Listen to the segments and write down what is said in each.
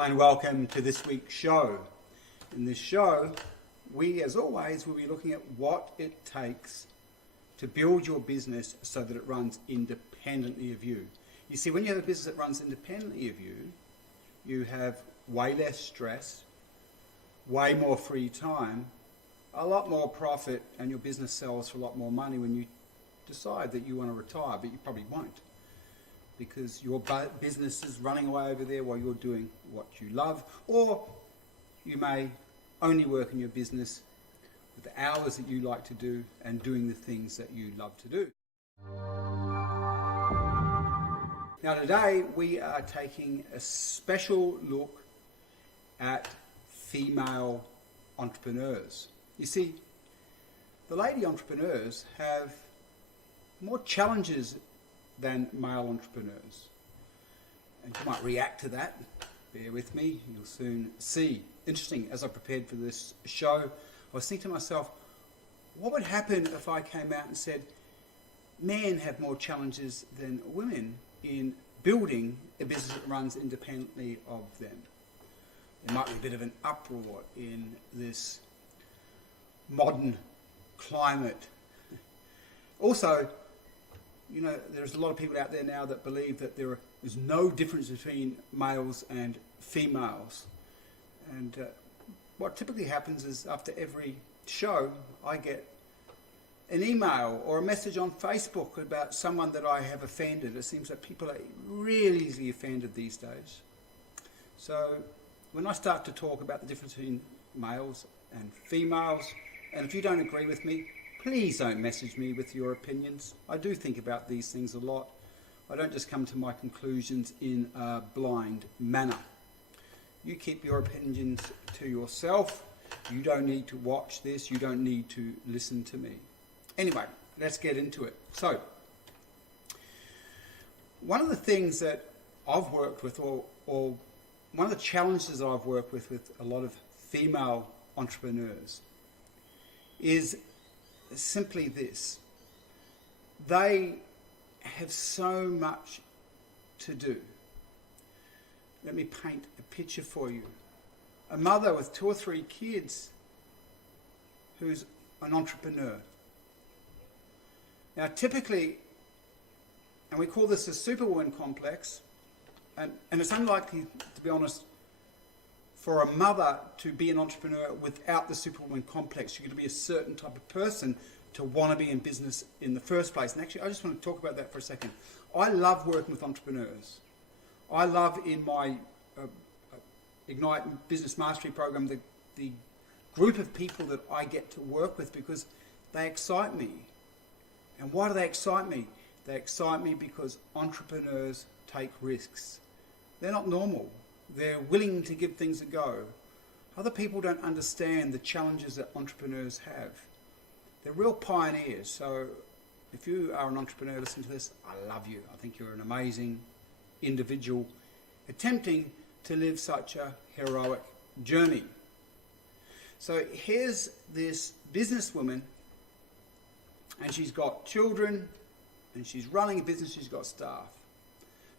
Hi and welcome to this week's show. In this show, we as always will be looking at what it takes to build your business so that it runs independently of you. You see, when you have a business that runs independently of you, you have way less stress, way more free time, a lot more profit, and your business sells for a lot more money when you decide that you want to retire, but you probably won't, because your business is running away over there while you're doing what you love, or you may only work in your business with the hours that you like to do and doing the things that you love to do. Now today we are taking a special look at female entrepreneurs. You see, the lady entrepreneurs have more challenges than male entrepreneurs. And you might react to that. Bear with me, you'll soon see. Interesting, as I prepared for this show, I was thinking to myself, what would happen if I came out and said, men have more challenges than women in building a business that runs independently of them? There might be a bit of an uproar in this modern climate. Also, you know, there's a lot of people out there now that believe that there is no difference between males and females. And what typically happens is after every show, I get an email or a message on Facebook about someone that I have offended. It seems that people are really easily offended these days. So when I start to talk about the difference between males and females, and if you don't agree with me, please don't message me with your opinions. I do think about these things a lot. I don't just come to my conclusions in a blind manner. You keep your opinions to yourself. You don't need to watch this. You don't need to listen to me. Anyway, let's get into it. So, one of the things that I've worked with, or one of the challenges I've worked with a lot of female entrepreneurs is simply this. They have so much to do. Let me paint a picture for you. A mother with 2 or 3 kids who's an entrepreneur. Now typically, and we call this a Superwoman Complex, and it's unlikely, to be honest, for a mother to be an entrepreneur without the Superwoman Complex. You're going to be a certain type of person to want to be in business in the first place. And actually, I just want to talk about that for a second. I love working with entrepreneurs. I love in my Ignite Business Mastery program the group of people that I get to work with, because they excite me. And why do they excite me? They excite me because entrepreneurs take risks. They're not normal. They're willing to give things a go. Other people don't understand the challenges that entrepreneurs have. They're real pioneers. So if you are an entrepreneur, listen to this, I love you. I think you're an amazing individual attempting to live such a heroic journey. So here's this businesswoman, and she's got children, and she's running a business, she's got staff.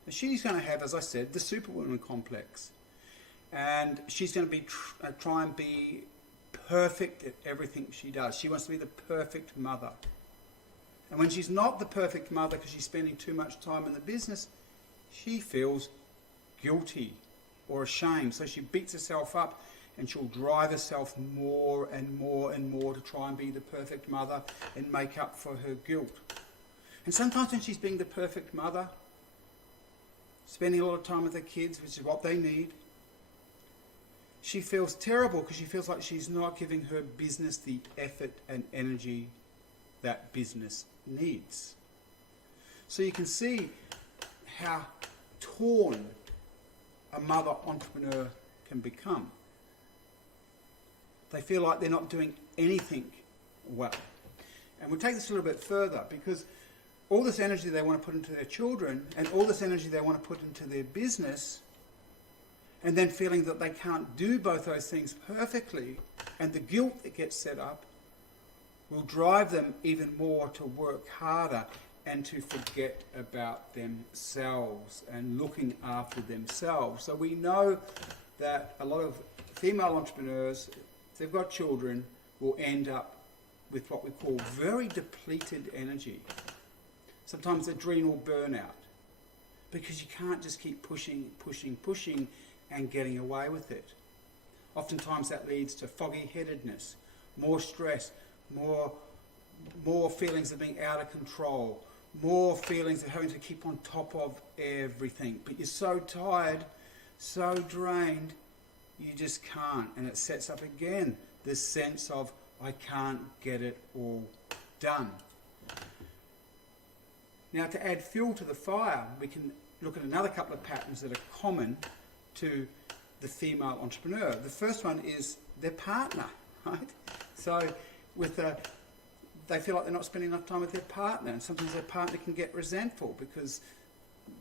And she's going to have, as I said, the Superwoman Complex. And she's going to be try and be perfect at everything she does. She wants to be the perfect mother. And when she's not the perfect mother because she's spending too much time in the business, she feels guilty or ashamed. So she beats herself up, and she'll drive herself more and more and more to try and be the perfect mother and make up for her guilt. And sometimes when she's being the perfect mother, spending a lot of time with her kids, which is what they need, she feels terrible because she feels like she's not giving her business the effort and energy that business needs. So you can see how torn a mother entrepreneur can become. They feel like they're not doing anything well. And we'll take this a little bit further, because all this energy they want to put into their children and all this energy they want to put into their business, and then feeling that they can't do both those things perfectly, and the guilt that gets set up will drive them even more to work harder and to forget about themselves and looking after themselves. So we know that a lot of female entrepreneurs, if they've got children, will end up with what we call very depleted energy. Sometimes adrenal burnout, because you can't just keep pushing and getting away with it. Oftentimes that leads to foggy-headedness, more stress, more feelings of being out of control, more feelings of having to keep on top of everything. But you're so tired, so drained, you just can't. And it sets up again this sense of, I can't get it all done. Now, to add fuel to the fire, we can look at another couple of patterns that are common to the female entrepreneur. The first one is their partner, right? So they feel like they're not spending enough time with their partner, and sometimes their partner can get resentful because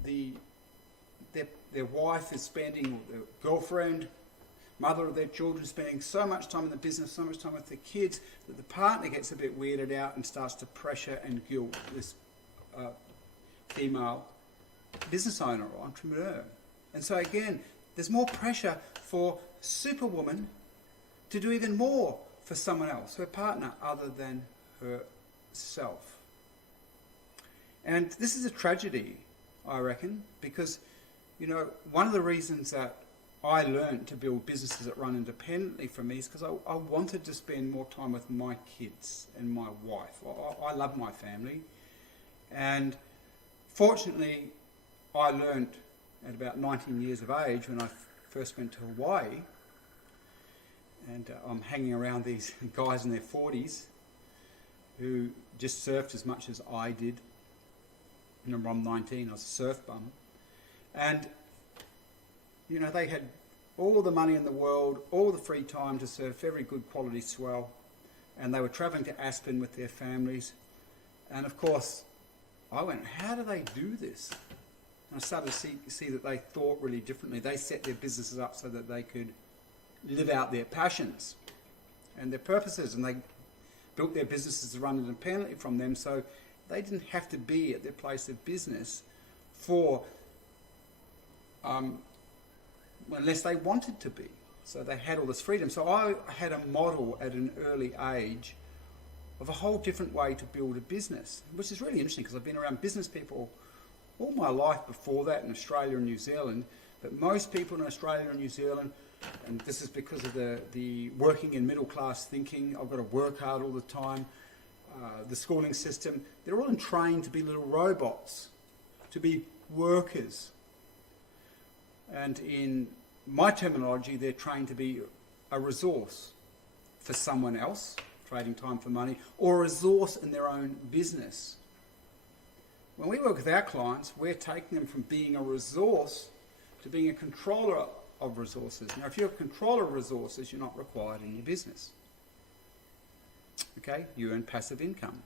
their wife is spending, or their girlfriend, mother of their children, spending so much time in the business, so much time with the kids, that the partner gets a bit weirded out and starts to pressure and guilt this female business owner or entrepreneur. And so again, there's more pressure for Superwoman to do even more for someone else, her partner, other than herself. And this is a tragedy, I reckon, because, you know, one of the reasons that I learned to build businesses that run independently from me is because I wanted to spend more time with my kids and my wife. I love my family. And fortunately, I learned at about 19 years of age when I first went to Hawaii, and I'm hanging around these guys in their 40s who just surfed as much as I did. I remember I'm 19, I was a surf bum. And, you know, they had all the money in the world, all the free time to surf every good quality swell, and they were travelling to Aspen with their families. And of course, I went, how do they do this? And I started to see that they thought really differently. They set their businesses up so that they could live out their passions and their purposes, and they built their businesses to run independently from them, so they didn't have to be at their place of business for unless they wanted to be. So they had all this freedom. So I had a model at an early age of a whole different way to build a business, which is really interesting because I've been around business people all my life before that in Australia and New Zealand, but most people in Australia and New Zealand, and this is because of the working in middle class thinking, I've got to work hard all the time, the schooling system, they're all trained to be little robots, to be workers. And in my terminology, they're trained to be a resource for someone else, trading time for money, or a resource in their own business. When we work with our clients, we're taking them from being a resource to being a controller of resources. Now, if you're a controller of resources, you're not required in your business. Okay? You earn passive income,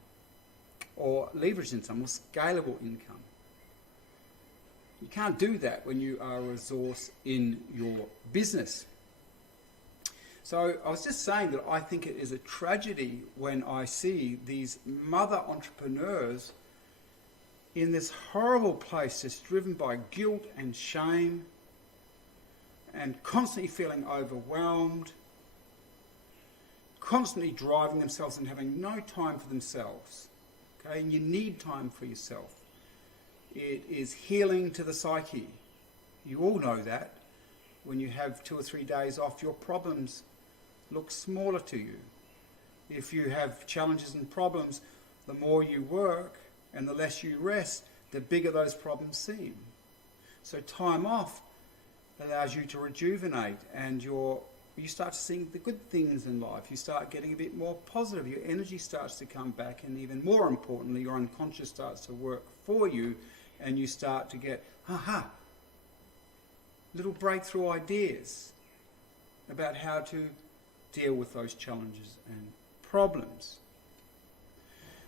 or leverage income, or scalable income. You can't do that when you are a resource in your business. So I was just saying that I think it is a tragedy when I see these mother entrepreneurs in this horrible place, just driven by guilt and shame and constantly feeling overwhelmed, constantly driving themselves and having no time for themselves. Okay? And you need time for yourself. It is healing to the psyche. You all know that. When you have 2 or 3 days off, your problems look smaller to you. If you have challenges and problems, the more you work and the less you rest, the bigger those problems seem. So time off allows you to rejuvenate, and you start to see the good things in life. You start getting a bit more positive. Your energy starts to come back, and even more importantly, your unconscious starts to work for you, and you start to get, little breakthrough ideas about how to deal with those challenges and problems.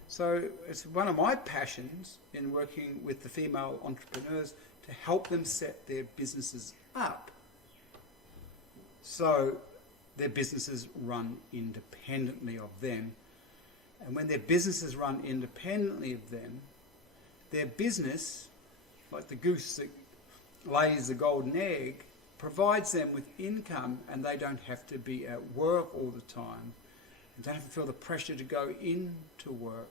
So it's one of my passions in working with the female entrepreneurs to help them set their businesses up so their businesses run independently of them. And when their businesses run independently of them, their business, like the goose that lays the golden egg, provides them with income, and they don't have to be at work all the time, and don't have to feel the pressure to go into work.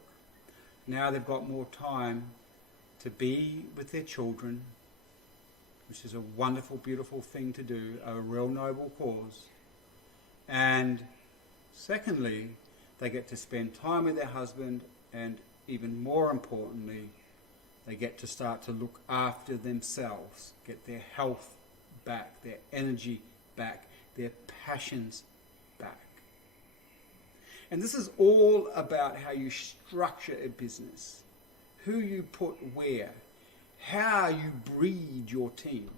Now they've got more time to be with their children, which is a wonderful, beautiful thing to do, a real noble cause. And secondly, they get to spend time with their husband, and even more importantly, they get to start to look after themselves, get their health back, their energy back, their passions back. And this is all about how you structure a business, who you put where, how you breed your team.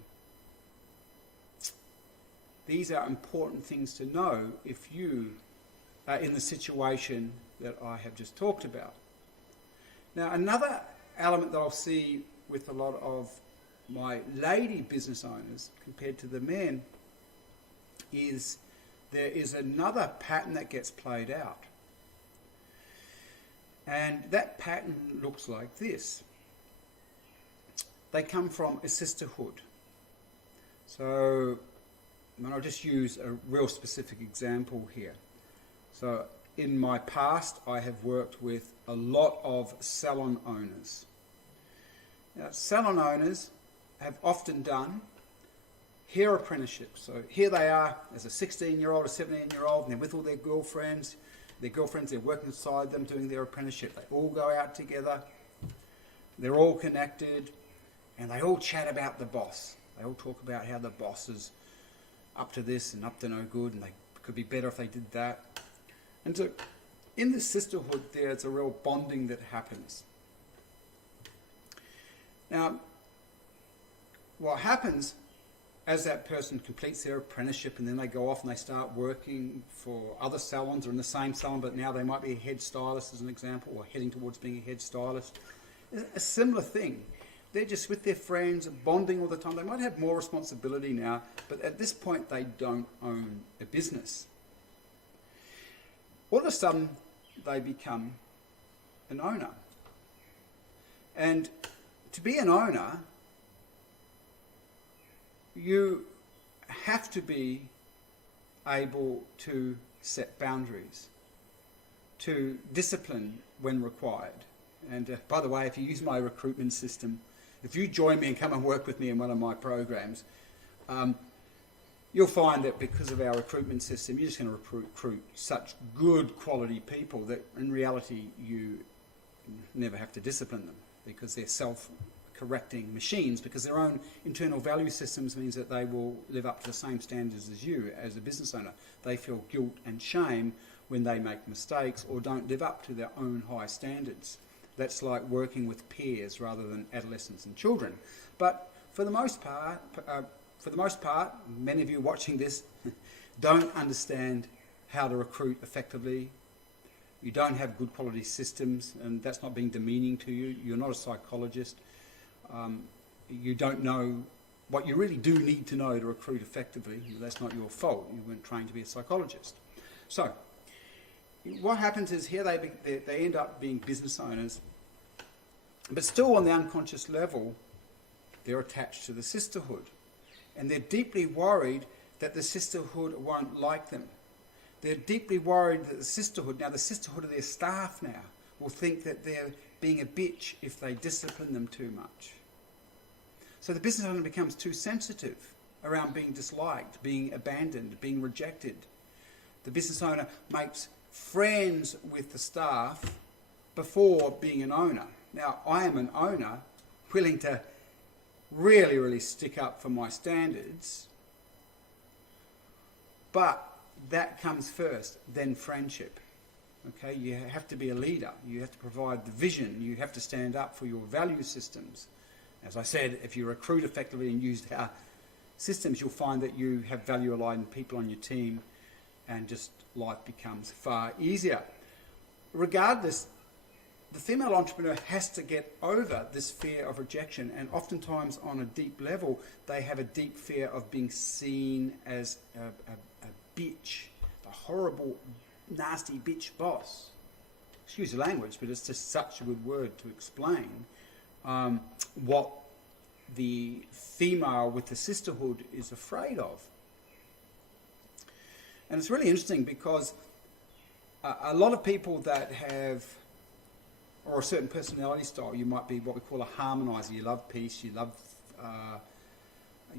These are important things to know if you are in the situation that I have just talked about. Now, another element that I'll see with a lot of my lady business owners compared to the men is there is another pattern that gets played out. And that pattern looks like this. They come from a sisterhood. So, I'll just use a real specific example here. So, in my past, I have worked with a lot of salon owners. Now, salon owners have often done hair apprenticeships. So here they are as a 16-year-old, a 17-year-old, and they're with all their girlfriends. They're working beside them doing their apprenticeship. They all go out together. They're all connected, and they all chat about the boss. They all talk about how the boss is up to this and up to no good, and they could be better if they did that. And so in this sisterhood, there's a real bonding that happens. Now, what happens as that person completes their apprenticeship and then they go off and they start working for other salons or in the same salon, but now they might be a head stylist as an example, or heading towards being a head stylist. A similar thing. They're just with their friends, bonding all the time. They might have more responsibility now, but at this point they don't own a business. All of a sudden they become an owner. And to be an owner, you have to be able to set boundaries, to discipline when required. And by the way, if you use my recruitment system, if you join me and come and work with me in one of my programs, you'll find that because of our recruitment system, you're just going to recruit such good quality people that in reality you never have to discipline them, because they're self-correcting machines, because their own internal value systems means that they will live up to the same standards as you as a business owner. They feel guilt and shame when they make mistakes or don't live up to their own high standards. That's like working with peers rather than adolescents and children. But for the most part, many of you watching this don't understand how to recruit effectively. You don't have good quality systems, and that's not being demeaning to you. You're not a psychologist. You don't know what you really do need to know to recruit effectively. That's not your fault. You weren't trained to be a psychologist. So, what happens is here they end up being business owners, but still on the unconscious level, they're attached to the sisterhood. And they're deeply worried that the sisterhood won't like them. They're deeply worried that the sisterhood of their staff now, will think that they're being a bitch if they discipline them too much. So the business owner becomes too sensitive around being disliked, being abandoned, being rejected. The business owner makes friends with the staff before being an owner. Now, I am an owner willing to really, really stick up for my standards, but that comes first, then friendship. Okay, you have to be a leader. You have to provide the vision. You have to stand up for your value systems. As I said, if you recruit effectively and use our systems, you'll find that you have value-aligned people on your team, and just life becomes far easier. Regardless, the female entrepreneur has to get over this fear of rejection, and oftentimes on a deep level, they have a deep fear of being seen as a bitch, a horrible, nasty bitch boss. Excuse the language, but it's just such a good word to explain what the female with the sisterhood is afraid of. And it's really interesting because a lot of people that have, or a certain personality style, you might be what we call a harmonizer. You love peace, you love,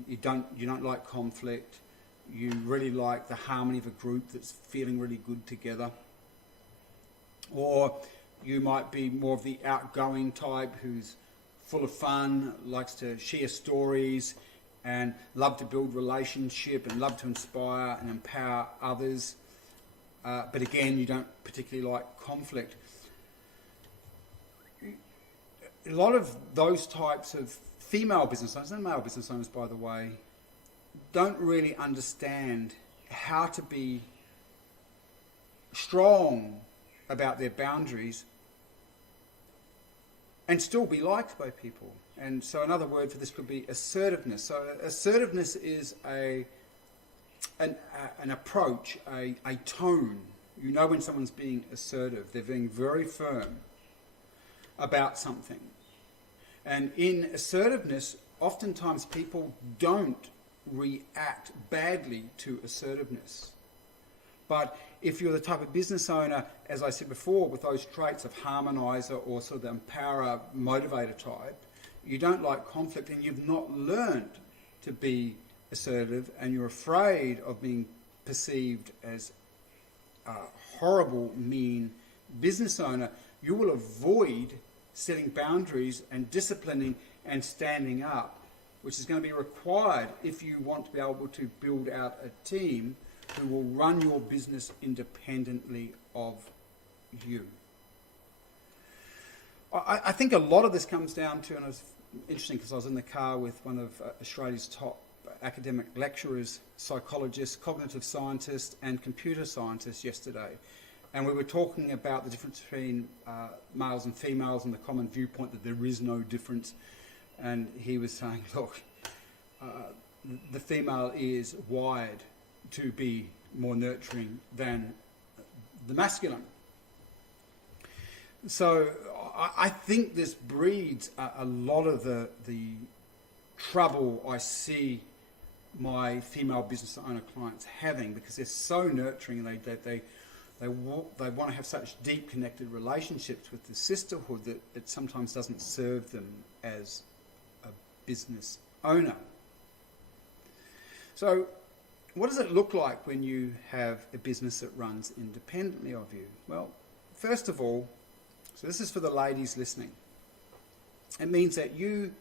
you don't like conflict, you really like the harmony of a group that's feeling really good together. Or you might be more of the outgoing type who's full of fun, likes to share stories, and love to build relationship and love to inspire and empower others. But again, you don't particularly like conflict. A lot of those types of female business owners, and male business owners by the way, don't really understand how to be strong about their boundaries and still be liked by people. And so another word for this could be assertiveness. So assertiveness is an approach, a tone. You know when someone's being assertive. They're being very firm about something. And in assertiveness, oftentimes people don't react badly to assertiveness. But if you're the type of business owner, as I said before, with those traits of harmonizer or sort of the empowerer, motivator type, you don't like conflict and you've not learned to be assertive and you're afraid of being perceived as a horrible, mean business owner, you will avoid setting boundaries and disciplining and standing up, which is going to be required if you want to be able to build out a team who will run your business independently of you. I think a lot of this comes down to, and it was interesting because I was in the car with one of Australia's top academic lecturers, psychologists, cognitive scientists and computer scientists yesterday. And we were talking about the difference between males and females and the common viewpoint that there is no difference. And he was saying, look, the female is wired to be more nurturing than the masculine. So I think this breeds a lot of the trouble I see my female business owner clients having, because they're so nurturing and they want to have such deep connected relationships with the sisterhood that it sometimes doesn't serve them as a business owner. So what does it look like when you have a business that runs independently of you? Well, first of all, so this is for the ladies listening, it means that you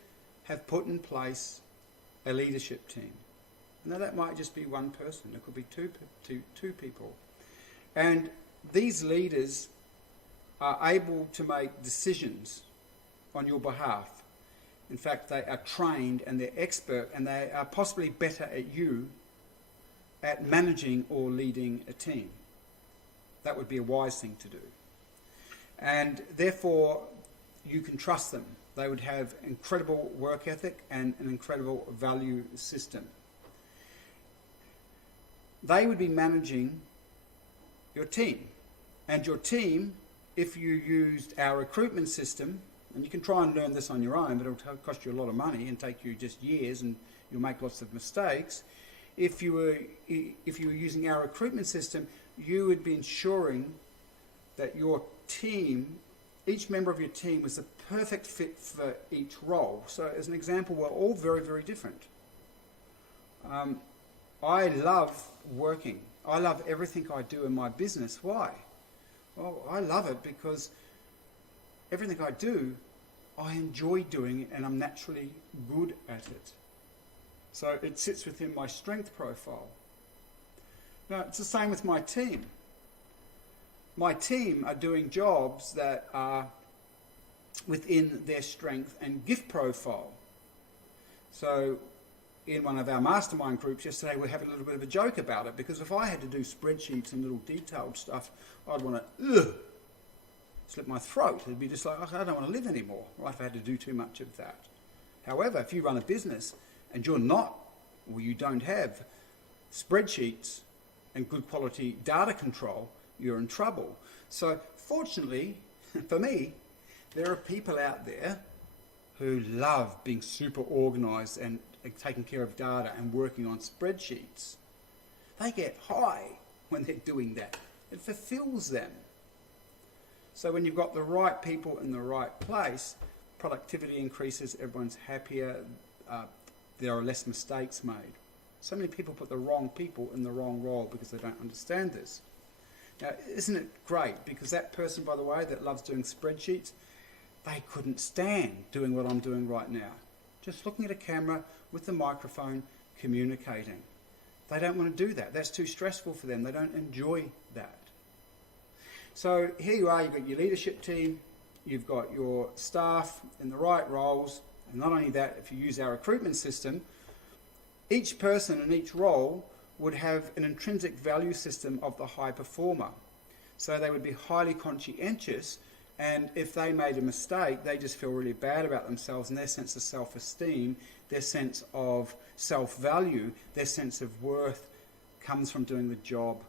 have put in place a leadership team. Now that might just be one person, it could be two people. And these leaders are able to make decisions on your behalf. In fact, they are trained and they're expert and they are possibly better at you at managing or leading a team. That would be a wise thing to do. And therefore, you can trust them. They would have incredible work ethic and an incredible value system. They would be managing your team. And your team, if you used our recruitment system, and you can try and learn this on your own, but it'll cost you a lot of money and take you just years and you'll make lots of mistakes. If you were using our recruitment system, you would be ensuring that your team, each member of your team was the perfect fit for each role. So as an example, we're all very, very different. I love working. I love everything I do in my business. Why? Well, I love it because everything I do, I enjoy doing it and I'm naturally good at it. So it sits within my strength profile. Now, it's the same with my team. My team are doing jobs that are within their strength and gift profile. So in one of our mastermind groups yesterday, we were having a little bit of a joke about it, because if I had to do spreadsheets and little detailed stuff, I'd want to slip my throat. It'd be just like, I don't want to live anymore, right, if I had to do too much of that. However, if you run a business and you're not, or you don't have spreadsheets and good quality data control, you're in trouble. So fortunately, for me, there are people out there who love being super organised and taking care of data and working on spreadsheets. They get high when they're doing that. It fulfills them. So when you've got the right people in the right place, productivity increases, everyone's happier, there are less mistakes made. So many people put the wrong people in the wrong role because they don't understand this. Now, isn't it great? Because that person, by the way, that loves doing spreadsheets, they couldn't stand doing what I'm doing right now. Just looking at a camera with the microphone, communicating. They don't want to do that. That's too stressful for them. They don't enjoy that. So here you are, you've got your leadership team, you've got your staff in the right roles, and not only that, if you use our recruitment system, each person in each role would have an intrinsic value system of the high performer. So they would be highly conscientious, and if they made a mistake, they just feel really bad about themselves, and their sense of self-esteem, their sense of self-value, their sense of worth comes from doing the job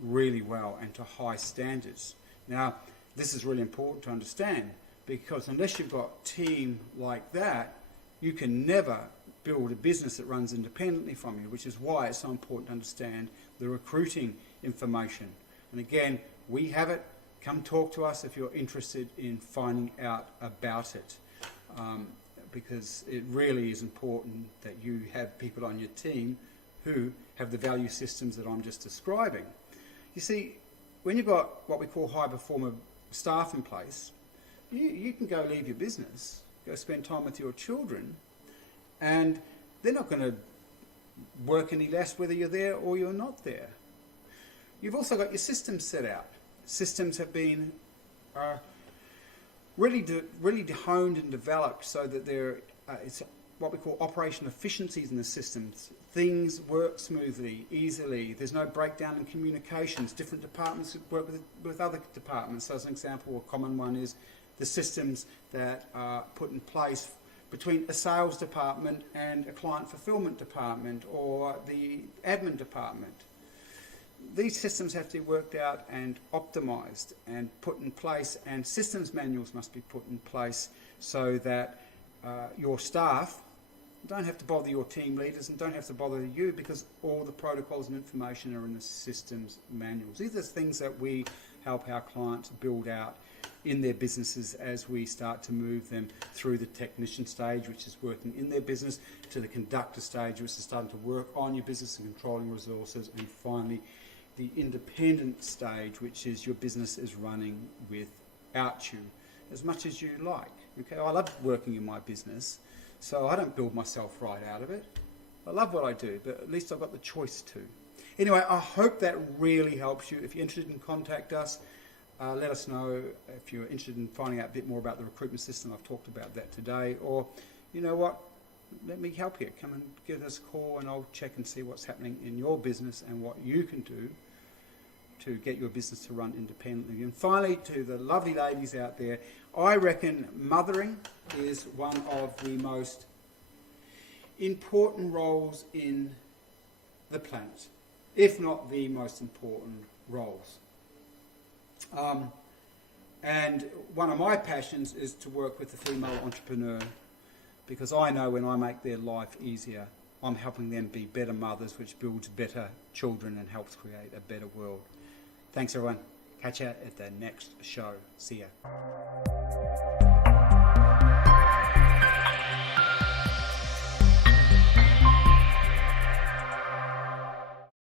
really well and to high standards. Now, this is really important to understand, because unless you've got a team like that, you can never build a business that runs independently from you, which is why it's so important to understand the recruiting information. And again, we have it. Come talk to us if you're interested in finding out about it, because it really is important that you have people on your team who have the value systems that I'm just describing. You see, when you've got what we call high performer staff in place, you can go leave your business, go spend time with your children, and they're not going to work any less whether you're there or you're not there. You've also got your systems set out. Systems have been really honed and developed so that it's what we call operational efficiencies in the systems. Things work smoothly, easily. There's no breakdown in communications. Different departments work with other departments. So as an example, a common one is the systems that are put in place between a sales department and a client fulfillment department or the admin department. These systems have to be worked out and optimized and put in place, and systems manuals must be put in place so that your staff don't have to bother your team leaders and don't have to bother you, because all the protocols and information are in the systems manuals. These are things that we help our clients build out in their businesses as we start to move them through the technician stage, which is working in their business, to the conductor stage, which is starting to work on your business and controlling resources, and finally the independent stage, which is your business is running without you as much as you like. Okay, I love working in my business, so I don't build myself right out of it. I love what I do, but at least I've got the choice to. Anyway, I hope that really helps you. If you're interested in contact us, let us know. If you're interested in finding out a bit more about the recruitment system, I've talked about that today. Or, you know what, let me help you. Come and give us a call and I'll check and see what's happening in your business and what you can do to get your business to run independently. And finally, to the lovely ladies out there, I reckon mothering is one of the most important roles in the planet, if not the most important roles. And one of my passions is to work with the female entrepreneur, because I know when I make their life easier, I'm helping them be better mothers, which builds better children and helps create a better world. Thanks everyone. Catch you at the next show. See ya.